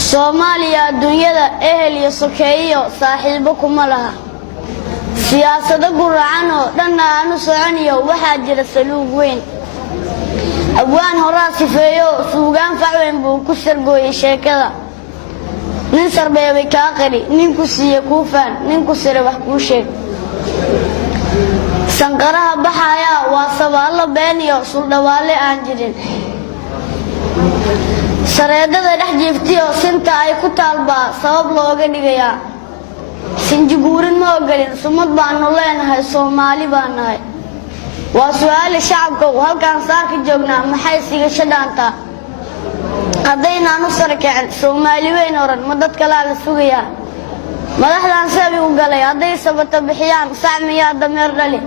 Soomaaliya adduunyada ehel iyo sokeeyo saaxiibo kuma laha siyaasado guracan oo dhan aanu soconiyo waxa jira saluug weyn abwaan horaa sifeeyo suugaan facweyn buu ku sargooyay sheekada nin sarbeebay ka qari nin ku siiye kuufaan nin ku sire wax ku sheeg sanqaraha baxaya waa sabaalo been iyo suldhawaale aan jirin sareedada dhex jiiftiyo sinta ay ku taalbaa sabab looga dhigayaa sinjiguurin ma ogalin sumad baanu leenahay Soomaali baan nahay waa su'aal shacabka halkaan saarka joognaa maxay sigasho dhaantaa haddaynaanu sarkeen Soomaali weyn oran ma dadka la sugayaa madaxdan sabi u galay hadday sabata bixiyaan saamiya dameer dhali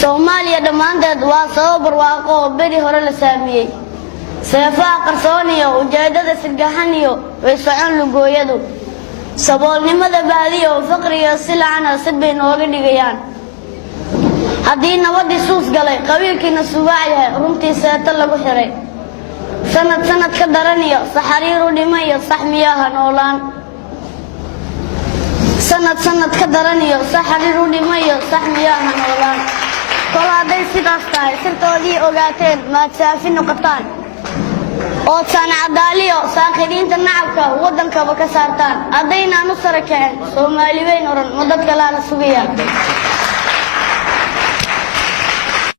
Soomaaliya dhamaanteed waa sabab barwaaqo bari hore la saamiyay seefaha qarsooniyo ujeedada sirgaxaniyo way socon lugooyadu saboolnimada baadiyo faqriga silacana sabay nooga dhigayaan haddii nabadii suus galay qabiilkiina subaacyahay runtii seeta lagu xiray sanad ka daraniyo saxariiru dhimayo saxmiyaha noolaan sanad ka daraniyo saxariiru dhimayo saxmiyaha noolaan kol hadday sidaas tahay sirtoodii ogaateen maad saafi noqotaan oo sanacadaaliyo saaqidiinta nacabka wadankaba ka saartaan haddaynaanu sarakeen Soomaali weyn oran ma dadka la sugayaa